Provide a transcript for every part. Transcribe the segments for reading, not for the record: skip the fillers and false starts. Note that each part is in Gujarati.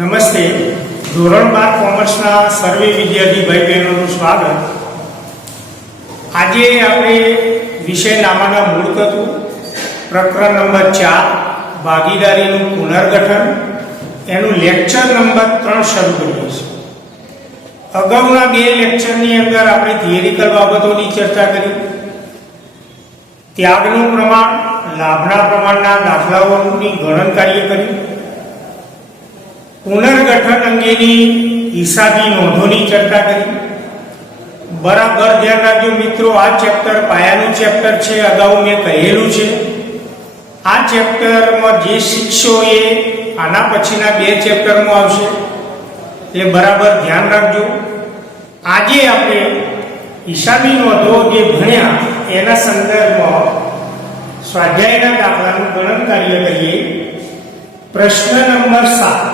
નમસ્તે. ધોરણ 12 કોમર્સના સર્વે વિદ્યાર્થી ભાઈ બહેનોનું સ્વાગત. આજે આપણે વિષય નામાના મૂળ તત્વો પ્રકરણ નંબર 4 ભાગીદારીનું પુનર્ગઠન એનું લેક્ચર નંબર 3 શરૂ કરીએ છીએ. અગાઉના બે લેક્ચરની અંદર આપણે થિયરિકલ બાબતોની ચર્ચા કરી, ત્યાગનું પ્રમાણ, લાભના પ્રમાણના દાખલાઓની ગણન કાર્ય કર્યું, પુનર્ગઠન અંગેની હિસાબી નોંધોની ચર્ચા કરી. બરાબર ધ્યાન રાખજો મિત્રો, આ ચેપ્ટર પાયાનું ચેપ્ટર છે. અગાઉ મેં કહેલું છે આ ચેપ્ટરમાં જે શીખશો એ આના પછીના બે ચેપ્ટરમાં આવશે, એટલે બરાબર ધ્યાન રાખજો. આજે આપણે હિસાબી નોંધો જે ભણ્યા એના સંદર્ભમાં સ્વાધ્યાયના દાખલાનું ગણન કાર્ય કરીએ. પ્રશ્ન નંબર 7,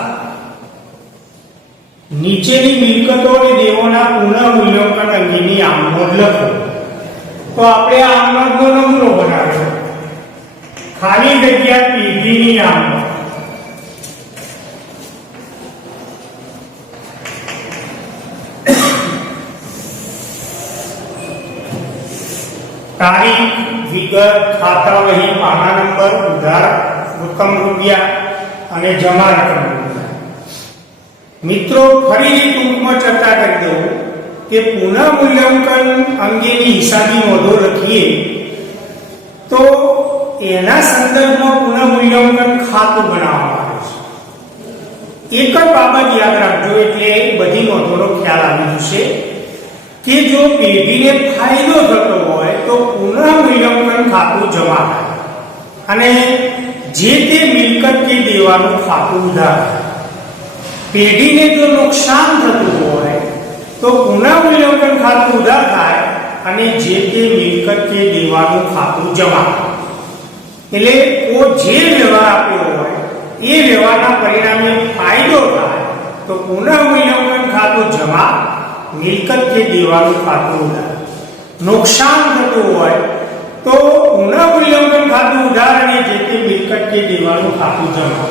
નીચેની મિલકતો અને દેવોના પુનઃમૂલ્યાંકન અંગેની આમનોંધ લખો. તો આપણે આ આમનોંધનો નમૂનો બનાવ્યો. ખાલી જગ્યા પેઢીની આમનોંધ. તારીખ, વિગત, ખાતા વહી, પાના નંબર, ઉધાર રકમ રૂપિયા અને જમા રકમ રૂપિયા. મિત્રો ફરીથી ટૂંકમાં ચર્ચા કરી દઉં કે પુનઃમૂલ્યાંકન અંગેની હિસાબી નોંધો લખીએ તો એના સંદર્ભમાં પુનઃમૂલ્યાંકન ખાતું બનાવવામાં આવે છે. એક જ બાબત યાદ રાખજો એટલે બધી નોંધોનો ખ્યાલ આવી જશે કે જો પેઢીને ફાયદો થતો હોય તો પુનઃમૂલ્યાંકન ખાતું જમા થાય અને જે તે મિલકત કે દેવાનું ખાતું ઉધાર થાય. પેઢીને જો નુકસાન થતું હોય તો પુનઃમૂલ્યાંકન ખાતું ઉધાર થાય અને જે તે મિલકત કે દેવાનું ખાતું જમા થાય. એટલે જે વ્યવહાર આપ્યો હોય એ વ્યવહારના પરિણામે ફાયદો થાય તો પુનઃમૂલ્યાંકન ખાતું જમા, મિલકત કે દેવાનું ખાતું ઉધાર. નુકસાન થતું હોય તો પુનઃમૂલ્યાંકન ખાતું ઉધાર અને જે તે મિલકત કે દેવાનું ખાતું જમા.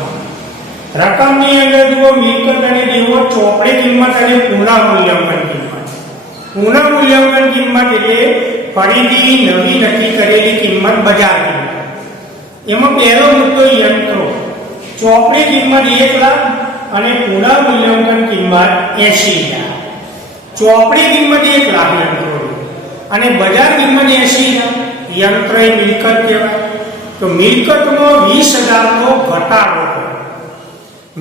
રકમની અંદર જુઓ, મિલકત અને દેવો, ચોપડે કિંમત અને પુનઃમૂલ્યાંકન કિંમત. પુનઃમૂલ્યાંકન કિંમત એટલે ફરીથી નવી નક્કી કરેલી કિંમત, બજાર કિંમત. એમાં પહેલો મુદ્દો યંત્રો. ચોપડે કિંમત 1 લાખ અને પુનઃમૂલ્યાંકન કિંમત 80,000. ચોપડે કિંમત 1 લાખ યંત્રો અને બજાર કિંમત 80,000. યંત્ર એ મિલકત કહેવાય. તો મિલકતમાં 20,000 નો ઘટાડો થાય.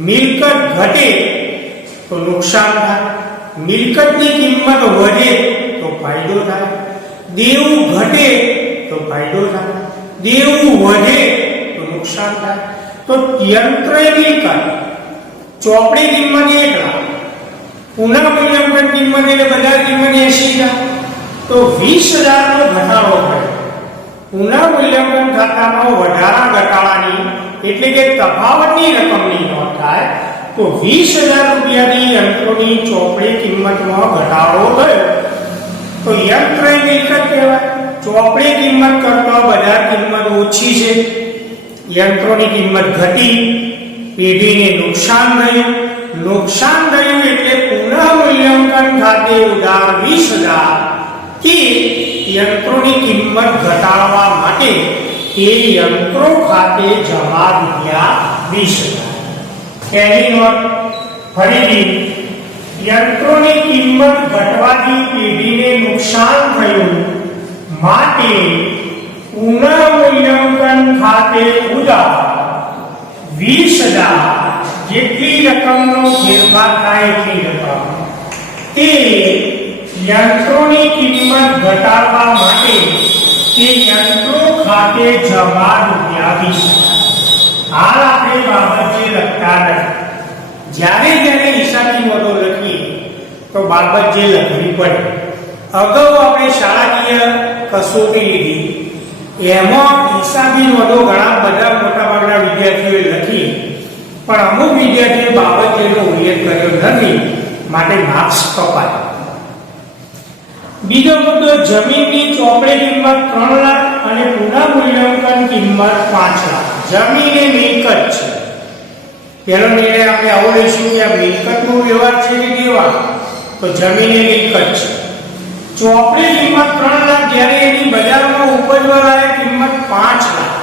મિલકત ઘટે તો નુકસાન થાય, મિલકતની કિંમત વધે તો ફાયદો થાય, દેવું ઘટે તો ફાયદો થાય, દેવું વધે તો નુકસાન થાય. તો યંત્ર મિલકત, ચોપડી કિંમત 1 લાખ, પુનઃમૂલ્યાંકન કિંમત એટલે બજાર કિંમત 80,000, તો 20,000 નો ઘટાડો થાય. પુનઃમૂલ્યાંકન ખાતામાં વધારા ઘટાડાની એટલે કે તફાવતની રકમની નોંધ થાય તો 20,000 રૂપિયાની યંત્રોની ચોપડી કિંમતમાં ઘટાડો થયો તો યંત્ર એ મિલકત કહેવાય. ચોપડી કિંમત કરતા બજાર કિંમત ઓછી છે, યંત્રોની કિંમત ઘટી, પેઢીને નુકસાન થયું. નુકસાન થયું એટલે પુનઃમૂલ્યાંકન ખાતે ઉધાર 20,000 કે યંત્રોની કિંમત ઘટાડવા માટે એ યંત્રો ખાતે જમા રૂપિયા 20,000. પહેલી નોંધ ફરીથી, યંત્રોની કિંમત ઘટવાથી પેઢીને નુકસાન થયું માટે પુનઃમૂલ્યાંકન ખાતે ઉધાર 20,000 જેટલી રકમનો ફેરફાર થાય એટલી રકમ તે યંત્રોની કિંમત ઘટાડવા માટે તે યંત્રો ખાતે જમા રૂપિયા 20,000. હાલ આપણે બાબત જે લખતા નથી, જ્યારે હિસાબી નોંધો લખીએ તો બાબત જે લખવી પડે. અગાઉ આપણે શાળાકીય કસોટી લીધી, એમાં હિસાબી નોંધો ઘણા બધા મોટા ભાગના વિદ્યાર્થીઓએ લખી, પણ અમુક વિદ્યાર્થીઓએ બાબત જેનો ઉલ્લેખ કર્યો નથી, માટે માર્ક્સ કપાય. બીજો મુદ્દો, જમીનની ચોપડે કિંમત 3 લાખ અને પુનઃમૂલ્યાંકન કિંમત 5 લાખ. જમીન એ મિલકત છે, પહેલો નિર્ણય આપણે આવો લઈશું કે આ મિલકતનો વ્યવહાર છે કે દેવા? તો જમીન એ મિલકત છે. ચોપડી કિંમત 3 લાખ, જ્યારે એની બજારમાં ઉપજવા લાયક કિંમત 5 લાખ.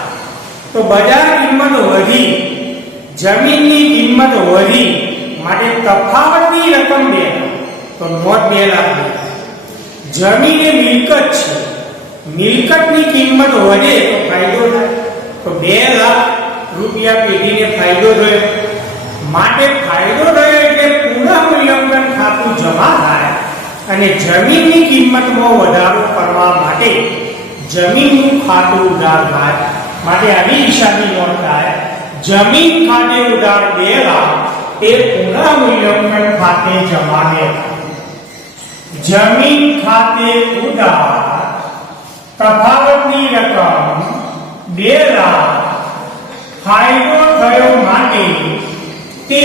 તો બજાર કિંમત વધી, જમીનની કિંમત વધી, માટે તફાવતની રકમ 2 લાખ. તો નોટ 2 લાખ. જમીન એ મિલકત છે, મિલકતની કિંમત વધે તો ફાયદો થાય. તો 2 લાખ રૂપિયા પેઢીને ફાયદો થયો. માટે ફાયદો થયો એટલે પુનઃમૂલ્યાંકન ખાતું જમા થાય અને જમીનની કિંમતમાં વધારો કરવા માટે જમીનનું ખાતું ઉધાર થાય. માટે આવી હિસાબી નોંધ થાય. જમીન ખાતે ઉધાર 2 લાખ એ પુનઃમૂલ્યાંકન ખાતે જમા થાય. જમીન ખાતે ઉધાર તફાવતની રકમ 2 લાખ ફાયદો થયો માટે તે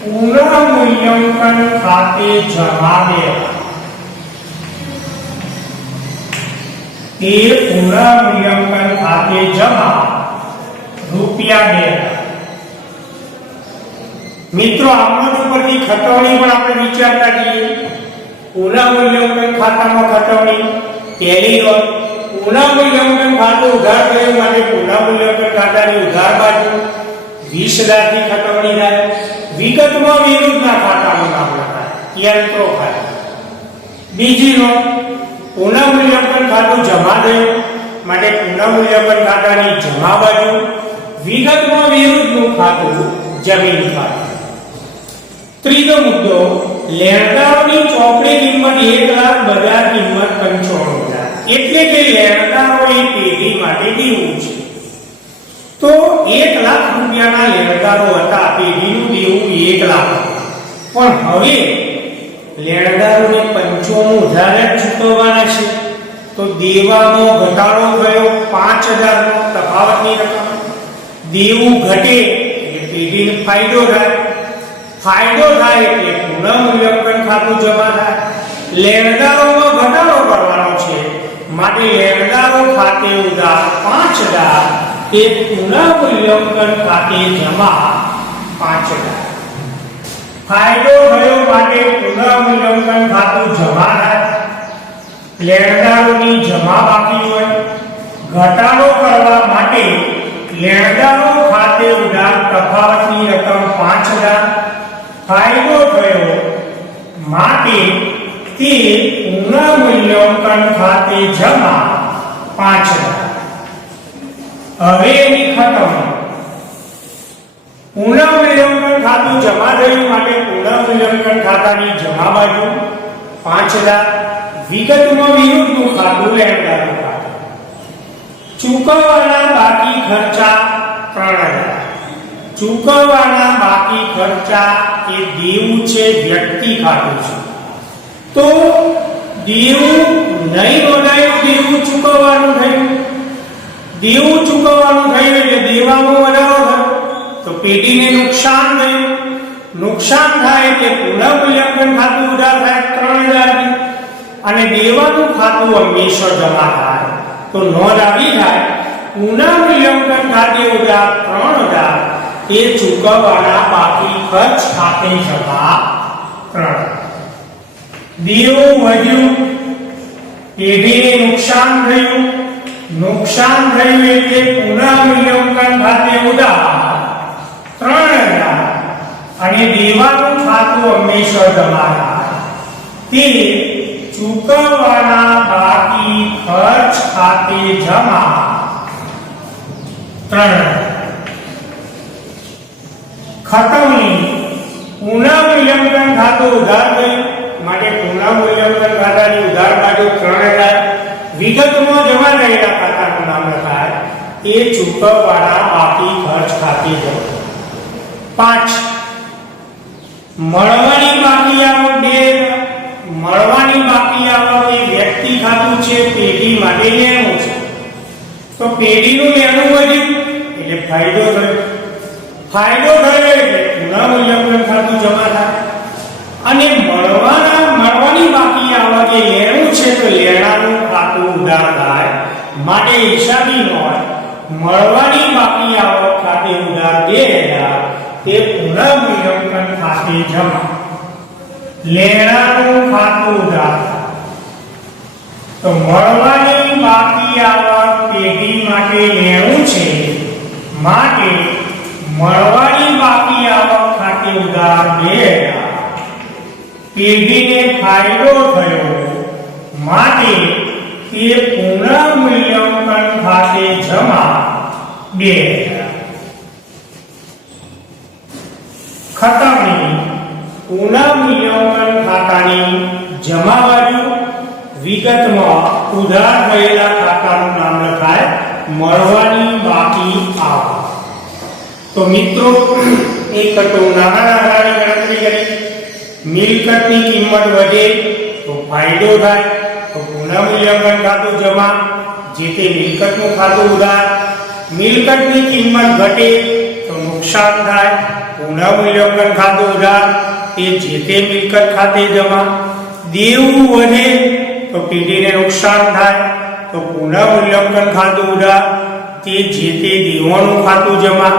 પુનઃમૂલ્યાંકન ખાતે જમા થાય. તે પુનઃમૂલ્યાંકન ખાતે જમા રૂપિયા 2 લાખ. મિત્રો આમનોટ ઉપરથી ખતવણી પણ આપણે વિચારતા જઈએ. પુનઃમૂલ્યાંકન ખાતામાં ખતવણી પહેલી નોંધ. પુનઃમૂલ્યાંકન ખાતું ઉધાર થયું માટે પુનઃમૂલ્યાંકન ખાતાની ઉધાર બાજુ 20,000 થી ખતવણી થાય. વિગતમાં વિરુદ્ધના ખાતાનું નામ લખાય, યંત્રો ખાતા. બીજી નોંધ, પુનઃમૂલ્યાંકન ખાતું જમા થયું માટે પુનઃમૂલ્યાંકન ખાતાની જમા બાજુ વિગતમાં વિરુદ્ધનું ખાતું જમીન ખાતું. ત્રીજો મુદ્દો, લેણદારોની ચોપડી કિંમત 1 લાખ, બજાર કિંમત 95,000. એટલે કે લેણદારોની પેઢી માટે દેવું છે. તો 1 લાખ રૂપિયાના લેણદારો હતા, પેઢીનું દેવું 1 લાખ. પણ હવે લેણદારોને 95,000 જ ચૂકવવાના છે. તો દેવામાં ઘટાડો થયો 5,000 નો તફાવતની રકમ. દેવું ઘટે એટલે પેઢીને ફાયદો થાય. ફાયદો થાય એટલે પુનઃમૂલ્યાંકન ખાતું જમા થાય. લેણદારોમાં ઘટાડો કરવાનો છે માટે લેણદારો ખાતે ઉધાર 5,000 એ પુનઃમૂલ્યાંકન ખાતે જમા 5,000. ફાયદો થયો માટે પુનઃમૂલ્યાંકન ખાતું જમા થાય. લેણદારોની જમા બાકી હોય, ઘટાડો કરવા માટે લેણદારો ખાતે ઉધાર તફાવતની રકમ 5,000. ફાયદો થયો માટે તે પુનઃમૂલ્યાંકન ખાતે જમા 5,000. હવે એની ખતવણી. પુનઃમૂલ્યાંકન ખાતું જમા થયું માટે પુનઃમૂલ્યાંકન ખાતાની જમા બાજુ 5,000. વિગતમાં વિરુદ્ધનું ખાતું લેણદારો ખાતું. ચૂકવવાના બાકી ખર્ચા 3,000. ચૂકવવાના બાકી ખર્ચા એ દેવું છે, વ્યક્તિ ખાતું છે. તો દેવું નહીં નોંધાયું, દેવું ચૂકવવાનું થયું. દેવું ચૂકવવાનું થયું એટલે દેવામાં વધારો થયો. તો પેઢીને નુકસાન થયું. નુકસાન થાય એટલે પુનઃમૂલ્યાંકન ખાતું ઉધાર થાય 3,000 અને દેવાનું ખાતું હંમેશા જમા થાય. તો નોંધ આવી થાય પુનઃમૂલ્યાંકન ખાતે ઉધાર 3,000 એ ચૂકવવાના બાકી ખર્ચ ખાતે જમા 3,000. દેવું વધ્યું, પેઢીને નુકસાન થયું. નુકસાન થયું એટલે પુનઃમૂલ્યાંકન ખાતે ઉધાર 3,000 અને દેવાનું ખાતું હંમેશા જમા થાય. તે ચૂકવવાના બાકી ખર્ચ ખાતે જમા 3,000. ખતવણી. પુનઃમૂલ્યાંકન ખાતું ઉધાર થયું માટે પુનઃમૂલ્યાંકન ખાતાની ઉધાર બાજુ 3,000. વિગતમાં જમા થયેલા ખાતાનું નામ લખાય. એ ચૂકવવાના બાકી ખર્ચ ખાતે જમા. 5. મળવાની બાકી આવક 2,000. મળવાની બાકી આવક એ વ્યક્તિ ખાતું છે, પેઢી માટે લેણું છે. તો પેઢીનું લેણું વધ્યું એટલે ફાયદો થયો. ફાયદો થયો એટલે પુનઃમૂલ્યાંકન ખાતું જમા થાય. અને મળવાની બાકી આવક એ લેણું છે, તો લેણાનું ખાતું ઉધાર થાય. માટે હિસાબી નોંધ, મળવાની બાકી આવક ખાતે ઉધાર 2,000 તે પુનઃમૂલ્યાંકન ખાતે જમા. લેણાનું ખાતું ઉધાર તો મળવાની બાકી આવક પેઢી માટે લેણું છે માટે મળવાની બાકી આવક ખાતે ઉધાર 2000. પેઢીને ફાયદો થયો માટે તે પુનઃમૂલ્યાંકન ખાતે જમા 2000. ખતમની પુનઃમૂલ્યાંકન ખાતાની જમા બાજુ વિગતમાં ઉધાર થયેલા ખાતાનું નામ લખાય મળવાની બાકી આવક. તો મિત્રો એક તો નાના નાનાની ગણતરી કરી. મિલકતની કિંમત વધે તો ફાયદો થાય તો પુનઃમૂલ્યાંકન ખાતું જમા, જે તે મિલકતનું ખાતું ઉધાર. મિલકતની કિંમત ઘટે તો નુકસાન થાય, પુનઃમૂલ્યાંકન ખાતું ઉધાર, તે જે તે મિલકત ખાતે જમા. દેવું વધે તો પેઢીને નુકસાન થાય તો પુનઃમૂલ્યાંકન ખાતું ઉધાર, તે જે તે દેવાનું ખાતું જમા.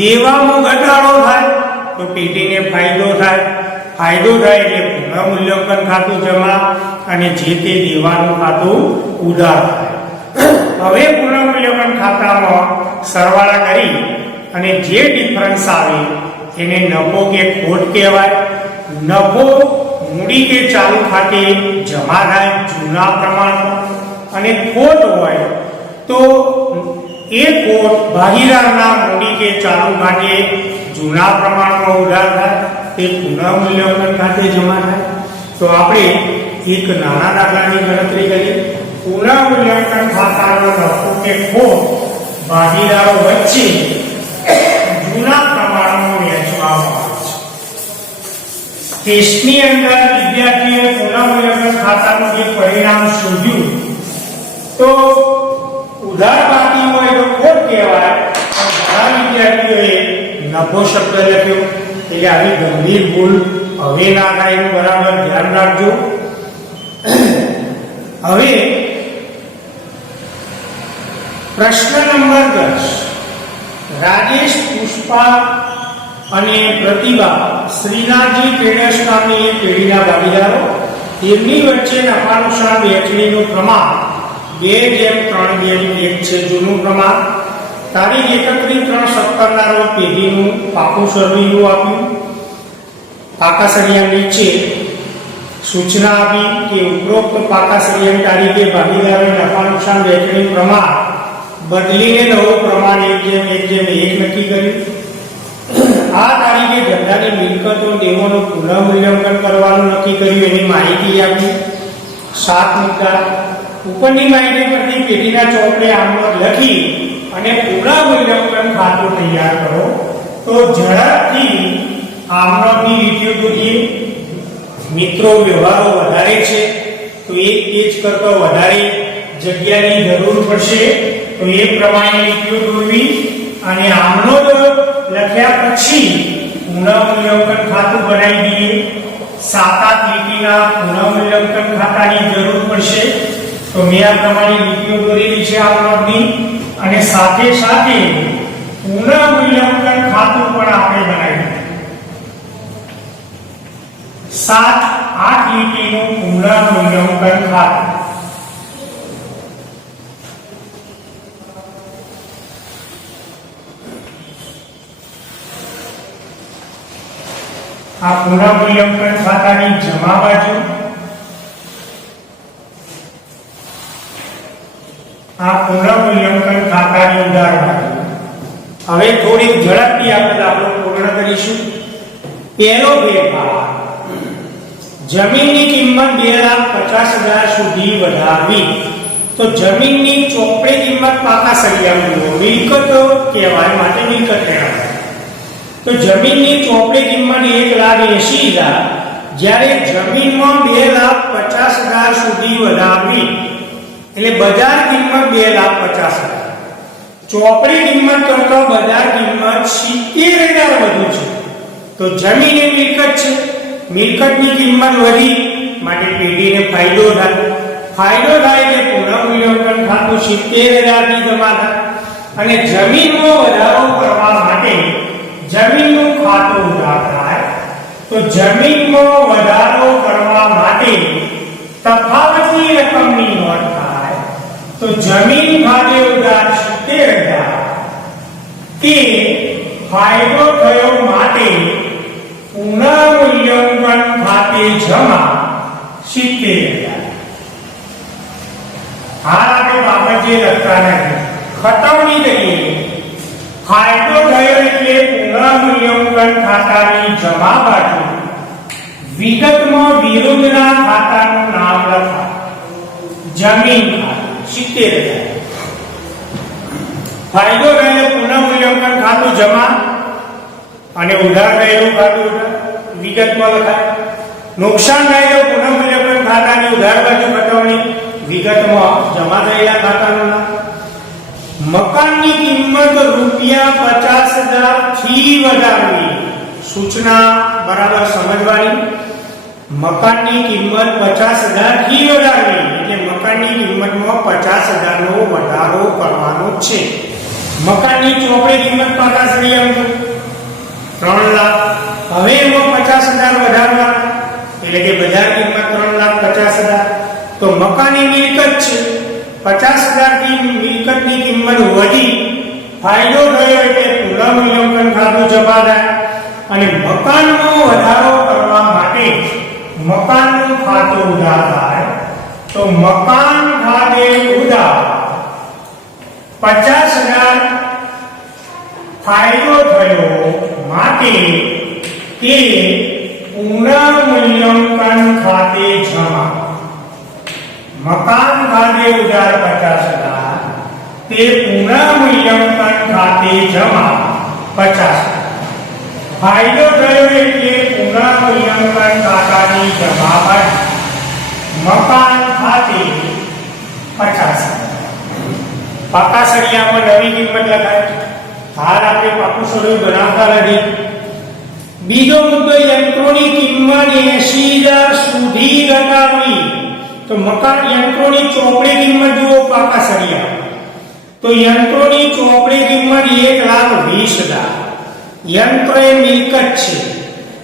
દેવામાં ઘટાડો થાય તો પેઢીને ફાયદો થાય, ફાયદો થાય એટલે પુનઃમૂલ્યાંકન ખાતું જમા અને જે તે દેવાનું ખાતું ઉધાર થાય. હવે પુનઃમૂલ્યાંકન ખાતામાં સરવાળા કરી અને જે ડિફરન્સ આવે એને નફો કે ખોટ કહેવાય. નફો મૂડી કે ચાલુ ખાતે જમા થાય જૂના પ્રમાણમાં, અને ખોટ હોય તો એ ખોટ ભાગીદારના મૂડી કે ચાલુ ખાતે જૂના પ્રમાણમાં ઉધાર થાય, તે પુનઃમૂલ્યાંકન ખાતે જમા થાય. તો આપણે એક નાના દાખલાની ગણતરી કરીએ. પુનઃમૂલ્યાંકન ખાતાનો નફો કે ખોટ ભાગીદારો વચ્ચે જૂના પ્રમાણમાં વહેંચવામાં આવે છે. ટેસ્ટની અંદર વિદ્યાર્થીઓએ પુનઃમૂલ્યાંકન ખાતાનું જે પરિણામ શોધ્યું તો ઉધાર બાકી હોય તો ખોટ કહેવાય, પણ ઘણા વિદ્યાર્થીઓએ નફો શબ્દ લખ્યો. એટલે આવી ગંભીર ભૂલ હવે ના થાય એનું બરાબર ધ્યાન રાખજો. હવે પ્રશ્ન નંબર 10. રાજેશ, પુષ્પા અને પ્રતિભા શ્રીનાથજી ટ્રેડર્સ નામની એક પેઢીના ભાગીદારો. તેમની વચ્ચે નફા નુકસાન વહેંચણીનું પ્રમાણ 2:3:1 છે જૂનું પ્રમાણ. તારીખ 31/3/17 ના રોજ પેઢીનું પાકું સરવૈયું આપ્યું. પાકા સળિયા નીચે સૂચના આપી કે ઉપરોક્ત પાકા સળિયાની તારીખે ભાગીદારોએ નફા નુકસાન વહેંચણી પ્રમાણ બદલીને નવું પ્રમાણ 1:1 નક્કી કર્યું. આ તારીખે ધંધાની મિલકતો દેવાનું પુનઃમૂલ્યાંકન કરવાનું નક્કી કર્યું. એની માહિતી આપી. 7 મુદ્દા. ઉપરની માહિતી પરથી પેઢીના ચોપડે આમનોંધ લખી અને પુનઃમૂલ્યાંકન ખાતું તૈયાર કરો. તો ઝડપથી આમનોંધની રીતો જોઈએ. મિત્રો વ્યવહારો વધારે છે તો એક પેજ કરતા વધારે જગ્યાની જરૂર પડશે, તો એ પ્રમાણે લીટીઓ દોરવી અને આમનોંધ લખ્યા પછી પુનઃમૂલ્યાંકન ખાતું બનાવી દઈએ. 7-8 લીટીના પુનઃમૂલ્યાંકન ખાતાની જરૂર પડશે, તો મેં આ પ્રમાણે લીટીઓ દોરેલી છે આમનોંધની, અને સાથે સાથે પુનઃમૂલ્યાંકન ખાતું પણ આપણે બનાવી 7-8 લીટીનું પુનઃમૂલ્યાંકન ખાતું. આ પુનઃમૂલ્યાંકન ખાતાની જમા બાજુ, આ પુનઃમૂલ્યાંકન ખાતાની ઉધાર બાજુ. હવે થોડીક ઝડપથી આપણે દાખલો પૂર્ણ કરીશું. પહેલો ફેરફાર, જમીનની કિંમત 2,50,000 સુધી વધારવી. તો જમીનની ચોપડે કિંમત પાકા સળિયામાં મિલકત કહેવાય માટે મિલકત કહેવાય. તો જમીનની ચોપડે કિંમત 1,80,000, જ્યારે જમીનમાં 2,50,000 સુધી વધારવી એટલે બજાર કિંમત 2,50,000. ચોપડી કિંમત કરતા બજાર કિંમત 70,000 વધુ છે. તો જમીન એ મિલકત છે, મિલકતની કિંમત વધી માટે પેઢીને ફાયદો થાય. ફાયદો થાય એટલે પુનઃમૂલ્યાંકન ખાતું 70,000 ની જમા થાય. અને જમીનમાં વધારો કરવા માટે જમીનનું ખાતું ઉધાર થાય તો જમીનમાં વધારો કરવા માટે તફાવતની રકમની નોંધ થાય તો જમીન ખાતે ઉધાર 70,000 તે ફાયદો થયો માટે પુનઃમૂલ્યાંકન ખાતે જમા 70,000. હાલ આપણે બાબત જે લખતા નથી ખતવણી કરીએ ફાયદો થયો એટલે પુનઃમૂલ્યાંકન ખાતાની જમા બાજુ વિગતમાં વિરુદ્ધના ખાતાનું નામ લખા જમીન ખાતું 70,000. ફાયદો થયેલો પુનઃમૂલ્યાંકન ખાતું જમા અને ઉધાર થયેલું ખાતું વિગતમાં લખાય. નુકસાન થયેલું પુનઃમૂલ્યાંકન ખાતાની ઉધાર બાજુ ખતવણી વિગતમાં જમા થયેલા ખાતાનું નામ. મકાનની કિંમત ₹50,000 થી વધારવી. સૂચના બરાબર સમજવાની. મકાનની કિંમત 50,000 થી વધારવી એટલે મકાનની કિંમતમાં 50,000 નો વધારો કરવાનો છે. મકાનની ચોપડી કિંમત પાકા સળિયાનું 3 લાખ. હવે એમાં 50,000 વધારવા એટલે કે બજાર કિંમત 3,50,000. તો મકાનની મિલકત છે 50,000 ની મિલકતની કિંમત વધી ફાયદો થયો એટલે પુનઃમૂલ્યાંકન ખાતું જમા થાય અને મકાનમાં વધારો કરવા માટે મકાનનું ખાતું ઉધાર થાય તો મકાન ખાતે ઉધાર 50,000 ફાયદો થયો માટે તે પુનઃમૂલ્યાંકન ખાતે જમા. મકાન ખાતે ઉધાર 50,000 તે પુનઃમૂલ્યાંકન ખાતે જમા 50,000. ફાયદો થયો એટલે પુનઃમૂલ્યાંકન ખાતાની જમા બાજુ મકાન ખાતે 50,000. પાકા સળિયામાં નવી કિંમત લખાય. હાલ આપણે પાકું સળિયું બનાવતા નથી. બીજો મુદ્દો યંત્રોની કિંમત 80,000 સુધી ઘટાડવી. તો મકાન યંત્રોની ચોપડી કિંમત જુઓ પાકા સળિયા તો યંત્રોની ચોપડી કિંમત 1,20,000. યંત્ર એ મિલકત છે.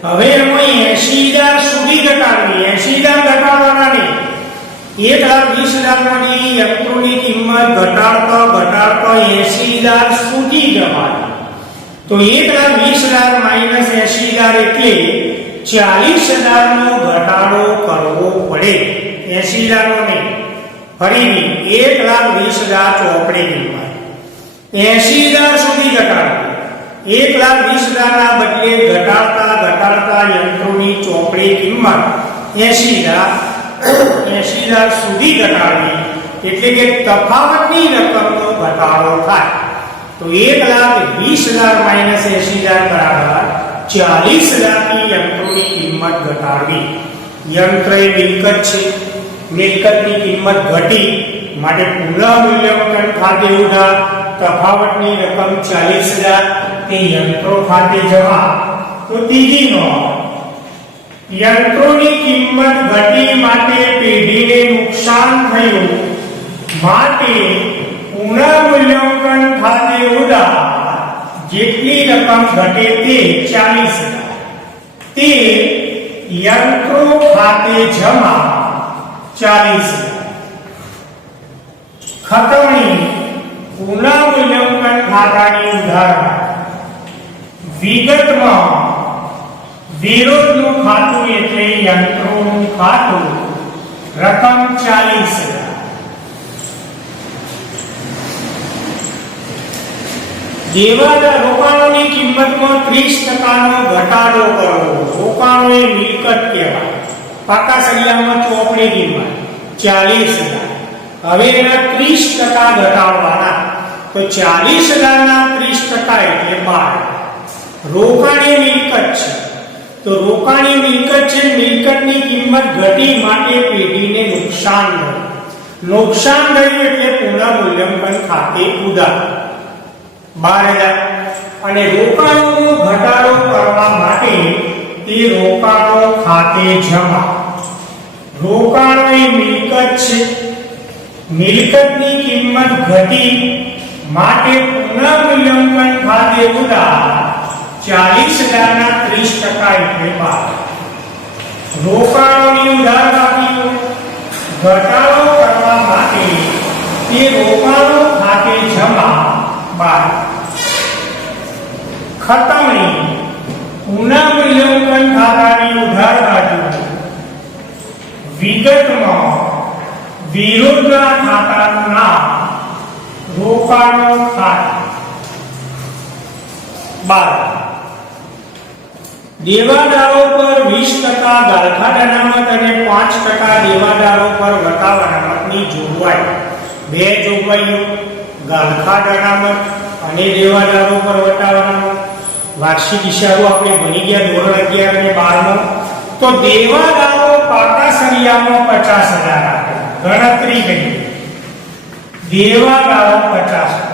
હવે એમાં 80,000 સુધી ઘટાડવી. 80,000 ઘટાડવાના નહીં 1,20,000 માંથી યંત્રોની કિંમત ઘટાડતા 80,000 સુધી જવાની. તો 1,20,000 માઈનસ 80,000 એટલે 40,000 નો ઘટાડો કરવો પડે. 80,000 નો નહીં. ફરીથી 1,20,000 ચોપડી કિંમત 80,000 સુધી ઘટાડવી. 1,20,000 ના બદલે ઘટાડતા યંત્રોની ચોપડી કિંમત 80,000 સુધી ઘટાડવી એટલે કે તફાવતની રકમનો ઘટાડો થાય. તો 1,20,000 માઈનસ 80,000 બરાબર 40,000 ની યંત્રોની કિંમત ઘટાડવી. યંત્ર એ મિલકત છે. મિલકતની કિંમત ઘટી માટે પુનઃમૂલ્યાંકન ખાતે ઉધાર તફાવતની રકમ 40,000 તે યંત્રો ખાતે જમા. તો ત્રીજી નોંધ યંત્રોની કિંમત ઘટી માટે પેઢીને નુકસાન થયું માટે પુનઃમૂલ્યાંકન ખાતે ઉધાર જેટલી રકમ ઘટે તે 40,000 તે યંત્રો ખાતે જમા 40,000. ખતવણી પુનઃમૂલ્યાંકન ખાતાની ઉધાર વિગતમાં વિરોધનું ખાતું એટલે યંત્રોનું ખાતું રકમ 40,000. જેવા રોકાણોની કિંમતમાં 30% નો ઘટાડો કરવો. રોકાણો એ મિલકત કહેવાય. પાકા સળિયામાં ચોપડી કિંમત 40,000. હવે એના 30% ઘટાડવાના તો 40,000 ના 30% એટલે 12. રોકાણ એ મિલકત છે તો રોકાણી મિલકત છે. મિલકતની કિંમત ઘટી માટે પેઢીને નુકસાન થયું. નુકસાન થયું એટલે પુનઃમૂલ્યાંકન ખાતે ઉધાર 12,000. અને રોકાણોનો ઘટાડો કરવા માટે તે રોકાણો ખાતે જમા. રોકાણો એ મિલકત છે. મિલકતની કિંમત ઘટી માટે પુનઃમૂલ્યાંકન ખાતે ઉધાર 40,000 ના 30% એટલે 12. રોકાણોની ઉધાર બાકીઓ ઘટાડો કરવા માટે તે રોકાણો ખાતે જમા 12. ખતમણી પુનઃમૂલ્યાંકન ખાતાની ઉધાર બાજુ વિગતમાં વિરોધના ખાતાનું નામ રોકાણો ખાતું 12. દેવાદારો પર 20% ગાળખા અનામત અને 5% દેવાદારો પર વટાવ અનામતની જોગવાઈ. બે જોગવાઈઓ, ગાળખા અનામત અને દેવાદારો પર વટાવ અનામત. વાર્ષિક હિસાબો આપણે ભણી ગયા ધોરણ 11 અને 12 તો દેવાદારો પાકા સળિયામાં 50,000 આપે. ગણતરી કરી દેવાદારો 50,000.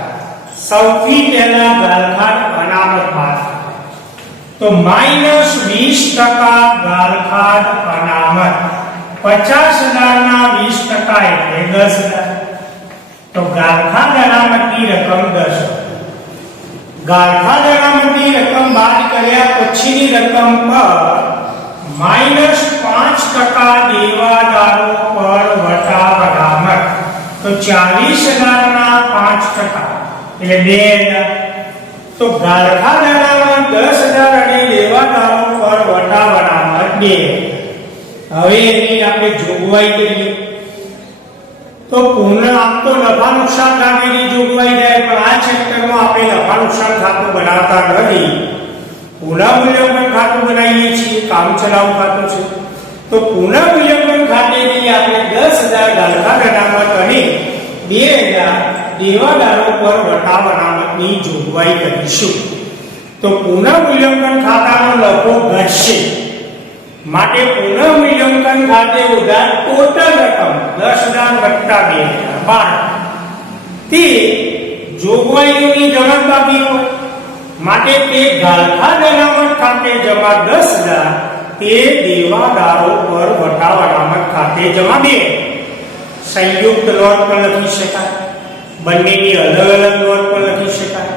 સૌથી પહેલા ગાળખા અનામત બાદ તો -20% ગાળખા અનામત. 50,000 ના 20% એટલે 10,000. તો ગાળખા અનામતની રકમ 10. ગાળખા અનામતની રકમ બાદ કર્યા પછીની રકમ પર -5% દેવાદારો પર વટાવ અનામત. તો 40,000 ના 5% એટલે 2,000. તો ગાળખા અનામત 10,000 અને દેવાદારો પર વટાવ અનામત 2,000. હવે એની આપણે જોગવાઈ કરીએ તો પુનઃ આમ તો નફા નુકસાન ખાતાની જોગવાઈ થાય, પણ આ ચેપ્ટરમાં આપણે નફા નુકસાન ખાતું બનાવતા નથી. પુનઃમૂલ્યાંકન ખાતું બનાવીએ છીએ, કામ ચલાઉ ખાતું છે. તો પુનઃમૂલ્યાંકન ખાતેથી આપણે 10,000 ગાળખા અનામત અને 2,000 દેવાદારો પર વટાવ અનામતની જોગવાઈ કરીશું. તો પુનઃમૂલ્યાંકન ખાતાનો નફો ઘટશે માટે પુનઃમૂલ્યાંકન ખાતે ઉધાર ટોટલ રકમ 10,000 વત્તા 2,000 તે જોગવાઈઓની જમા બાકી હોય માટે તે ગાળખા અનામત ખાતે જમા 10,000 તે દેવાદારો પર વટાવ અનામત ખાતે જમા 2,000. સંયુક્ત નોંધ પણ લખી શકાય, બંનેની અલગ અલગ નોંધ પણ લખી શકાય.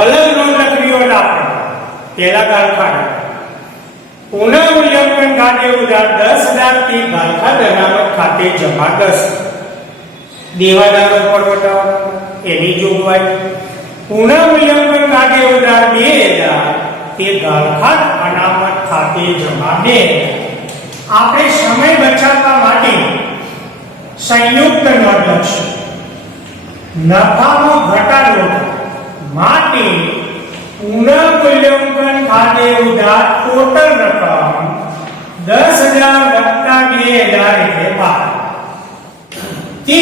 અલગ નોંધ લખવી હોય આપણે પહેલા ગાળખા પુનઃમૂલ્યાંકન ખાતે ઉધાર 10,000 તે ગાળખા અનામત ખાતે જમા 10,000 દેવાદારો પર વટાવ એની જોગવાઈ. પુનઃમૂલ્યાંકન ખાતે ઉધાર 2,000 તે ગાળખા અનામત ખાતે જમા 2,000. આપણે સમય બચાવવા માટે સંયુક્ત નોંધ લખશું. નફામાં ઘટાડો માટે પુનઃમૂલ્યાંકન ખાતે ઉધાર ટોટલ રકમ 10,000 વત્તા 2,000 એટલે 12 તે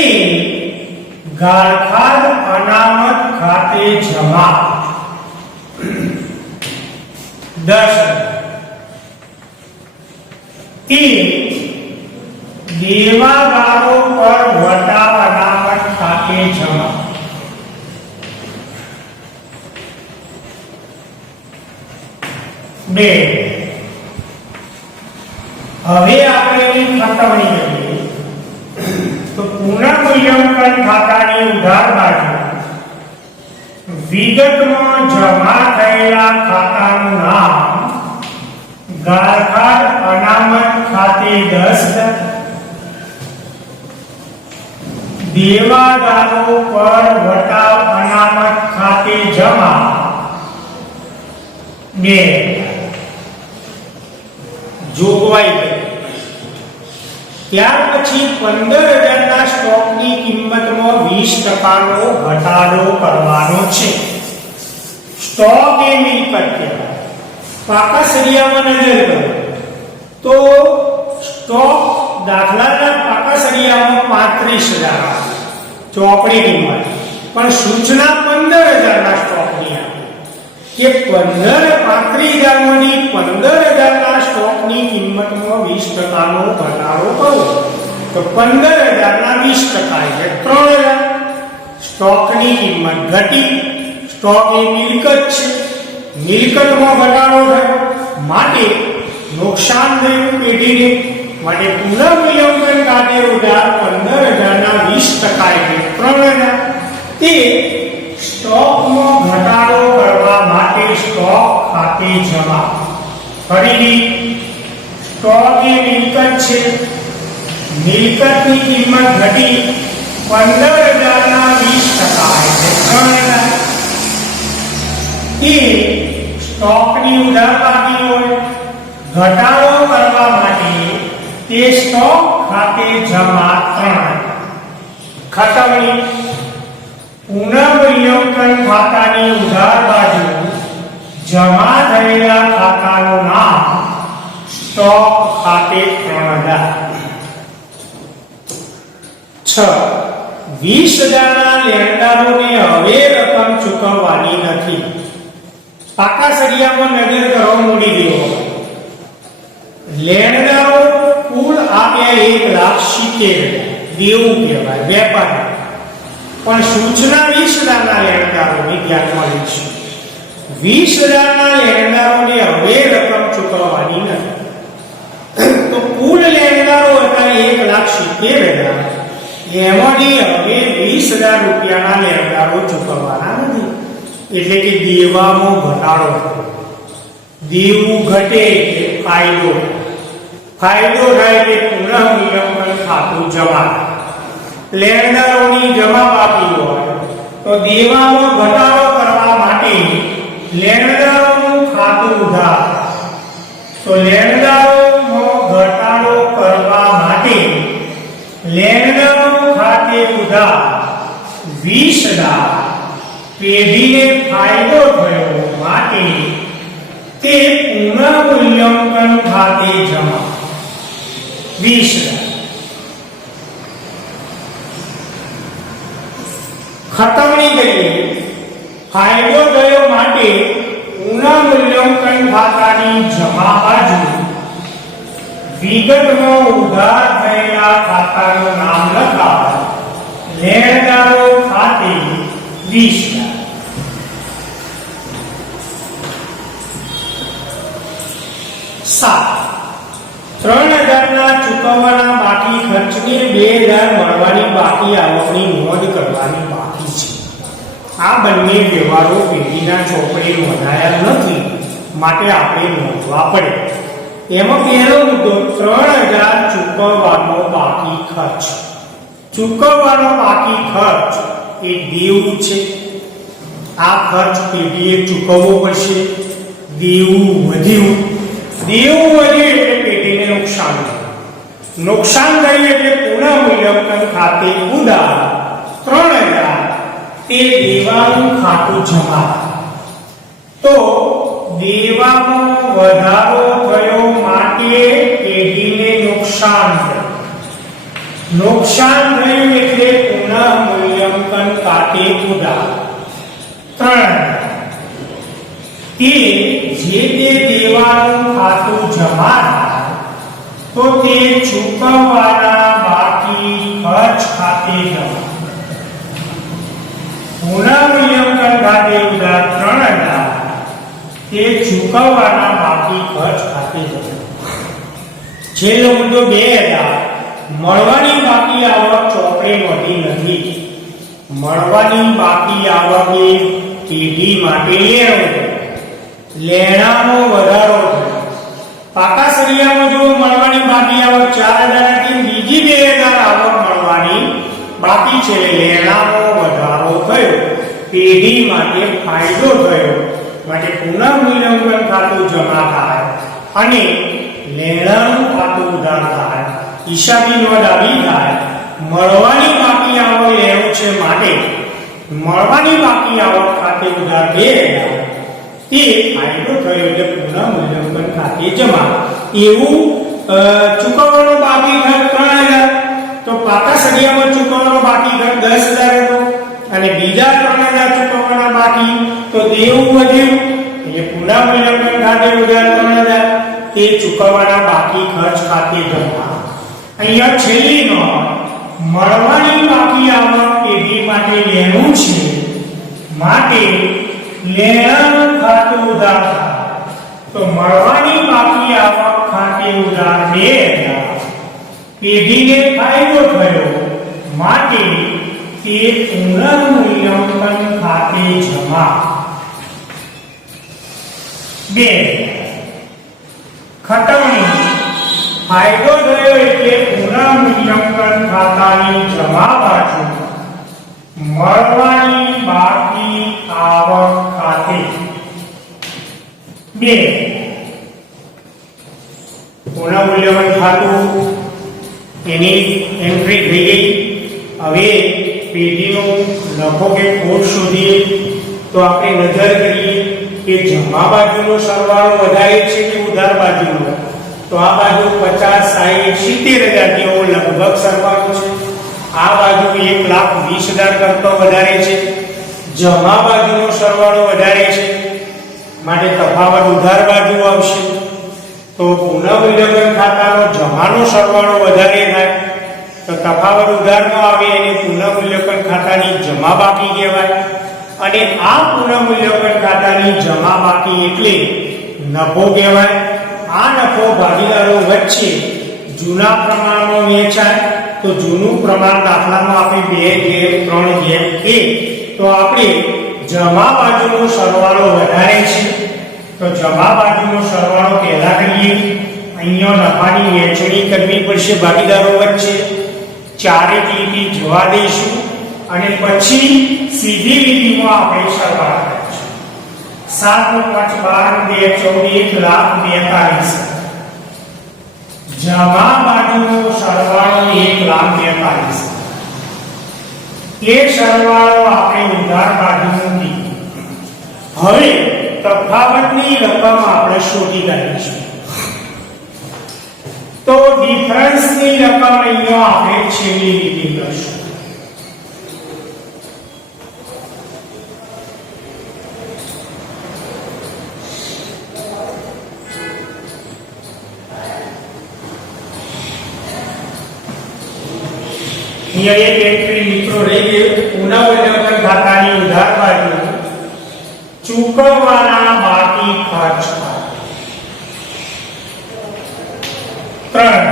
ગાળખા અનામત ખાતે જમા 10,000 તે દેવાદારો પર વટાવ અનામત ખાતે જમા 2. હવે આપણે એની ખતમણી કરીએ તો પુનઃમૂલ્યાંકન ખાતાની ઉધાર બાજુ વિગતમાં જમા થયેલા ખાતાનું નામ ગાળખા અનામત ખાતે 10,000 દેવાદારો પર વટાવ અનામત ખાતે જમા 2,000. જોગવાઈ કરી ત્યાર પછી 15,000 ના સ્ટોકની કિંમતમાં 20% નો ઘટાડો કરવાનો છે. સ્ટોક એ મિલકત કહેવાય. પાકા સળિયામાં નજર કરો તો સ્ટોક દાખલાના પાકા સળિયામાં 35,000 ચોપડી કિંમત, પણ સૂચના 15,000 ના સ્ટોકની આપી કે 35,000 માંથી 15,000 ના સ્ટોકની કિંમતમાં 20% નો ઘટાડો કરો. તો 15,000 ના 20% એટલે 3,000. સ્ટોકની કિંમત ઘટી. સ્ટોક એ મિલકત છે, મિલકતમાં ઘટાડો થયો માટે નુકસાન થયું પેઢીને. માટે પુનઃમૂલ્યાંકન ખાતે ઉધાર 15,000 ના 20% એટલે 3,000 તે સ્ટોકમાં ઘટાડો કરવા માટે સ્ટોક ખાતે ખાતે જમા. ફરીથી સ્ટોક એ મિલકત છે. મિલકતની કિંમત ઘટી 15,000 ના 20% એટલે 3,000. એ સ્ટોકની ઉધાર બાકી હોય, ઘટાડો કરવા માટે તે સ્ટોક ખાતે જમા 3,000. ખતમણી. પુનઃમૂલ્યાંકન ખાતાની ઉધાર બાજુ જમા થયેલા ખાતાનું નામ સ્ટોક ખાતે 3,000. 6. 20,000 ના લેણદારોને હવે રકમ ચૂકવવાની નથી. પાકા સળિયામાં નજર કરો, મૂડી દેવો. લેણદારો કુલ આપ્યા 1,70,000 દેવું કહેવાય વેપારી, પણ સૂચના 20,000 ના લેણદારોને ધ્યાનમાં લઈશું. 20,000 ના લેણદારોને હવે રકમ ચૂકવવાની નથી. તો કુલ લેણદારો હતા 1,70,000, એમાંથી હવે 20,000 રૂપિયાના લેણદારો ચૂકવવાના નથી. એટલે કે દેવામાં ઘટાડો થયો. દેવું ઘટે એટલે ફાયદો. ફાયદો થાય એટલે પુનઃમૂલ્યાંકન ખાતું જમા. લેણદારોની જમા બાકી હોય તો દેવામાં ઘટાડો કરવા માટે લેણદારોનું ખાતું ઉધાર. તો લેણદારોમાં ઘટાડો કરવા માટે લેણદારો ખાતે ઉધાર 20,000. પેઢીને ફાયદો થયો માટે તે પુનઃમૂલ્યાંકન ખાતે જમા 20,000. ખતમણી કરીએ. ફાયદો થયો માટે પુનઃમૂલ્યાંકન ખાતાની જમા બાજુ વિગતમાં ઉધાર થયેલા ખાતાનું નામ લખાય. લેણદારો ખાતે 20,000. 7. 3,000 ના ચૂકવવાના બાકી ખર્ચને 2,000 મળવાની બાકી આવકની નોંધ કરવાની બાકી છે. આ બંને વ્યવહારો પેઢીના ચોપડે નોંધાયા નથી, માટે આપણે નોંધવા પડે. એમાં પહેલો મુદ્દો 3,000 ચૂકવવાનો બાકી ખર્ચ. ચૂકવવાનો બાકી ખર્ચ એ દેવું છે. આ ખર્ચ પેઢીએ ચૂકવવો પડશે. દેવું વધ્યું. દેવું વધ્યું એટલે પેઢીને નુકસાન થયું. નુકસાન થયું એટલે પુનઃમૂલ્યાંકન ખાતે ઉધાર 3,000 તે દેવાનું ખાતું જમા. તો દેવામાં વધારો થયો માટે પેઢીને નુકસાન થયું. નુકસાન થયું એટલે પુનઃમૂલ્યાંકન ખાતે ઉધાર 3,000. તે જે દેવાનું ખાતું જમા થાય તો તે ચૂકવવાના બાકી ખર્ચ ખાતે જમા. પુનઃમૂલ્યાંકન ખાતે ઉધાર 3,000 તે ચૂકવવાના બાકી ખર્ચ ખાતે જમા. છેલ્લો મુદ્દો 2,000 મળવાની બાકી આવક ચોપડે નોંધી નથી. મળવાની બાકી આવક એ પેઢી માટે લેણામાં વધારો થયો. પાકા સળિયામાં જો મળવાની બાકી આવક 4,000 હતી, બીજી 2,000 આવક મળવાની બાકી છે. લેણામાં વધારો થયો, પેઢી માટે ફાયદો થયો, માટે પુનઃમૂલ્યાંકન ખાતું જમા થાય અને લેણાનું ખાતું ઉધાર થાય. હિસાબી નોંધ આવી થાય. મળવાની બાકી આવક લેવું છે માટે મળવાની બાકી આવક ખાતે ઉધાર 2,000 તે ફાયદો થયો એટલે પુનઃમૂલ્યાંકન ખાતે જમા. એવું ચૂકવવાનો બાકી ખર્ચ 3,000, તો પાકા સળિયામાં ચૂકવવાનો બાકી ખર્ચ 10,000 હતો અને બીજા 3,000 ચૂકવવાના બાકી, તો દેવું વધ્યું એટલે પુનઃમૂલ્યાંકન ખાતે ઉધાર 3,000 તે ચૂકવવાના બાકી ખર્ચ ખાતે જમા. અહીંયા છેલ્લી નોંધ મળવાની બાકી આવક પેઢી માટે લેવું છે માટે લેણાનું ખાતું ઉધાર થાય. તો મળવાની બાકી આવક ખાતે ઉધાર 2,000 પેઢીને ફાયદો થયો માટે તે પુનઃમૂલ્યાંકન ખાતે જમા. 2 ખતમ. ફાયદો થયો એટલે પુનઃમૂલ્યાંકન ખાતાની જમા બાજુ મળવાની બાકી આવક ખાતે 2 પુનઃમૂલ્યાંકન ખાતું એની એન્ટ્રી થઈ ગઈ. હવે પેઢીનો નફો કે ખોટ શોધીએ તો આપણે નજર કરીએ કે જમા બાજુનો સરવાળો વધારે છે કે ઉધાર બાજુનો. તો આ બાજુ 50, 60, 70,000 જેવો લગભગ સરવાળો છે. આ બાજુ 1,20,000 કરતો વધારે છે. જમા બાજુનો સરવાળો વધારે છે માટે તફાવત ઉધાર બાજુ આવશે. તો પુનઃમૂલ્યાંકન ખાતાનો જમાનો સરવાળો વધારે થાય તો તફાવત ઉધારનો આવે એને પુનઃમૂલ્યાંકન ખાતાની જમા બાકી કહેવાય. અને આ પુનઃમૂલ્યાંકન ખાતાની જમા બાકી એટલે નફો કહેવાય. આ નફો ભાગીદારો વચ્ચે જૂના પ્રમાણમાં વહેંચાય. તો જૂનું પ્રમાણ દાખલામાં આપણે 2/3/1 તો આપણે જમા બાજુનો સરવાળો વધારે છે તો જમા બાજુનો સરવાળો પહેલા કરીએ. અહીંયા નફાની વહેંચણી કરવી પડશે ભાગીદારો વચ્ચે. ચારે લીટી જવા દઈશું અને પછી સીધી લીટીમાં આપણે સરવાળો કરીશું. 7 × 5 = 12, 2 14, 1,42,000. જમા બાજુનો સરવાળો 1,42,000. એ સરવાળો આપણે ઉધાર બાજુનો લીધો. હવે તફાવતની રકમ આપણે શોધી કાઢીશું. તો ડિફરન્સની રકમ અહીંયા આપણે છેલ્લી લીટી કરશું. અહીંયા એક એન્ટ્રી મિત્રો રહી ગઈ. પુનઃમૂલ્યાંકન ખાતાની ઉધાર બાજુ ચૂકવવાના બાકી ખર્ચ 3.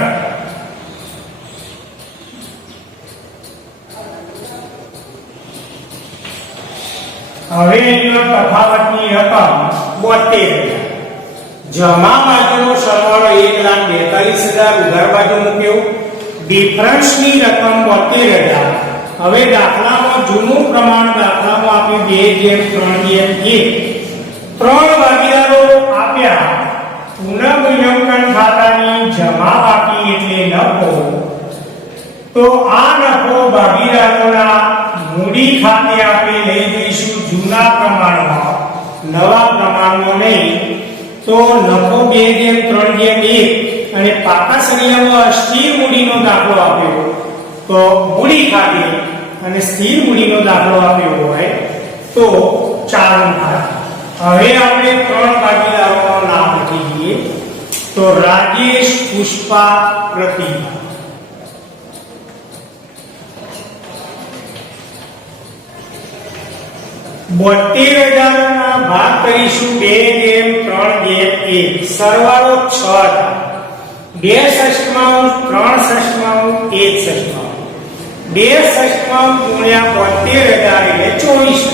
હવે અહીંયા તફાવતની રકમ 72,000. જમા બાજુનો સરવાળો 1,42,000 ઉધાર બાજુ મૂક્યો. ડિફરન્સની રકમ 72,000. હવે દાખલામાં જૂનું પ્રમાણ દાખલામાં આપણે 2/3/1 ત્રણ ભાગીદારો આપ્યા. પુનઃમૂલ્યાંકન ખાતાની જમા બાકી એટલે નફો. તો આ નફો ભાગીદારોના મૂડી ખાતે આપણે લઈ જઈશું જૂના પ્રમાણમાં, નવા પ્રમાણમાં નહીં. તો નફો 2/3/1 અને પાકા સળિયામાં સ્થિર મૂડીનો દાખલો આપ્યો તો મૂડી ખાતે અને સ્થિર મૂડીનો દાખલો આપ્યો હોય તો ચાલુ ખાતે. હવે આપણે 3 ભાગીદારોના નામ લખી દઈએ. તો રાજેશ, પુષ્પા, પ્રતિભા. ₹72,000 ભાગ કરીશું 2/3/1. સરવાળો 6. 2 ષષ્ઠમાંશ, 3 ષષ્ઠમાંશ, 1 ષષ્ઠમાંશ. 2 ષષ્ઠમાંશ ગુણ્યા 72,000 એટલે 24.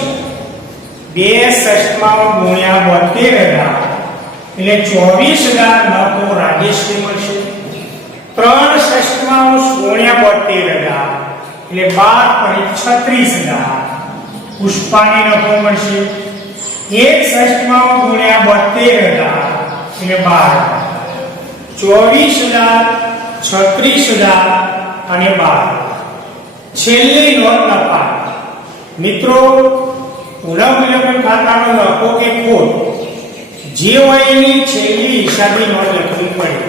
2 ષષ્ઠમાંશ ગુણ્યા 72,000 એટલે 24,000 નફો રાજેશને મળશે. 3 ષષ્ઠમાંશ ગુણ્યા 72,000 એટલે 12 × 36,000 પુષ્પાની નફો મળશે. 1 ષષ્ઠમાંશ ગુણ્યા 72,000 એટલે 12. 24,000, 36,000 અને 12. છેલ્લી નોંધ નફા. મિત્રો, પુનઃમૂલ્યાંકન ખાતાનો નફો કે ખોટ જે હોય એની છેલ્લી હિસાબી નોંધ લખવી પડે.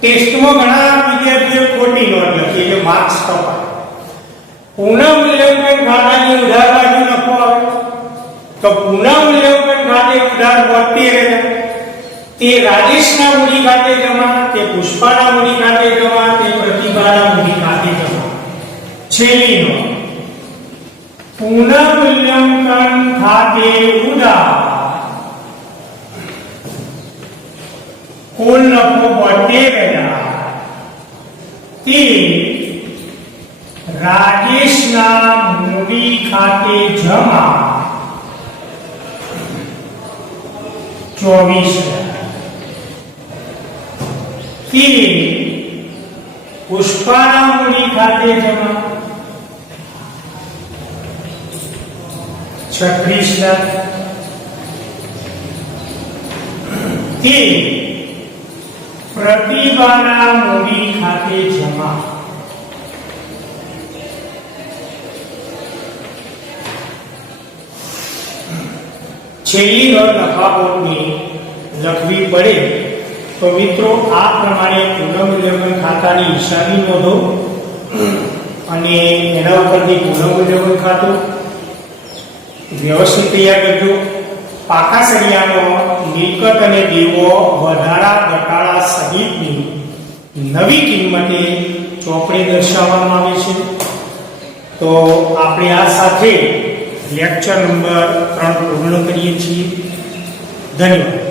ટેસ્ટમાં ઘણા વિદ્યાર્થીઓ ખોટી નોંધ લખી એટલે માર્ક્સ કપાય. પુનઃમૂલ્યાંકન ખાતાની ઉધાર બાજુ નફો આવે તો પુનઃમૂલ્યાંકન ખાતે ઉધાર 72,000 તે રાજેશના મૂડી ખાતે જમા, તે પુષ્પાના મૂડી ખાતે જમા, તે પ્રતિભાના મૂડી ખાતે જમા. છેલ્લી નોંધ, પુનઃમૂલ્યાંકન ખાતે ઉધાર કુલ નફો 72,000 તે રાજેશના મૂડી ખાતે જમા 24,000 24,000. तीन पुष्पाना मूડી खाते जमा 36,00,000. तीन प्रतिभाना मूडी खाते जमा 6 નફાખોરની લખવી પડે તો મિત્રો આ પ્રમાણે પુનઃમૂલ્યાંકન ખાતાની હિસાબી નોંધો અને એના ઉપરથી પુનઃમૂલ્યાંકન ખાતું વ્યવસ્થિત તૈયાર કરજો. પાકા સળિયાનો મિલકત અને દેવો વધારા ઘટાડા સહિતની નવી કિંમતે ચોપડી દર્શાવવામાં આવે છે. તો આપણે આ સાથે લેક્ચર નંબર 3 પૂર્ણ કરીએ છીએ. ધન્યવાદ.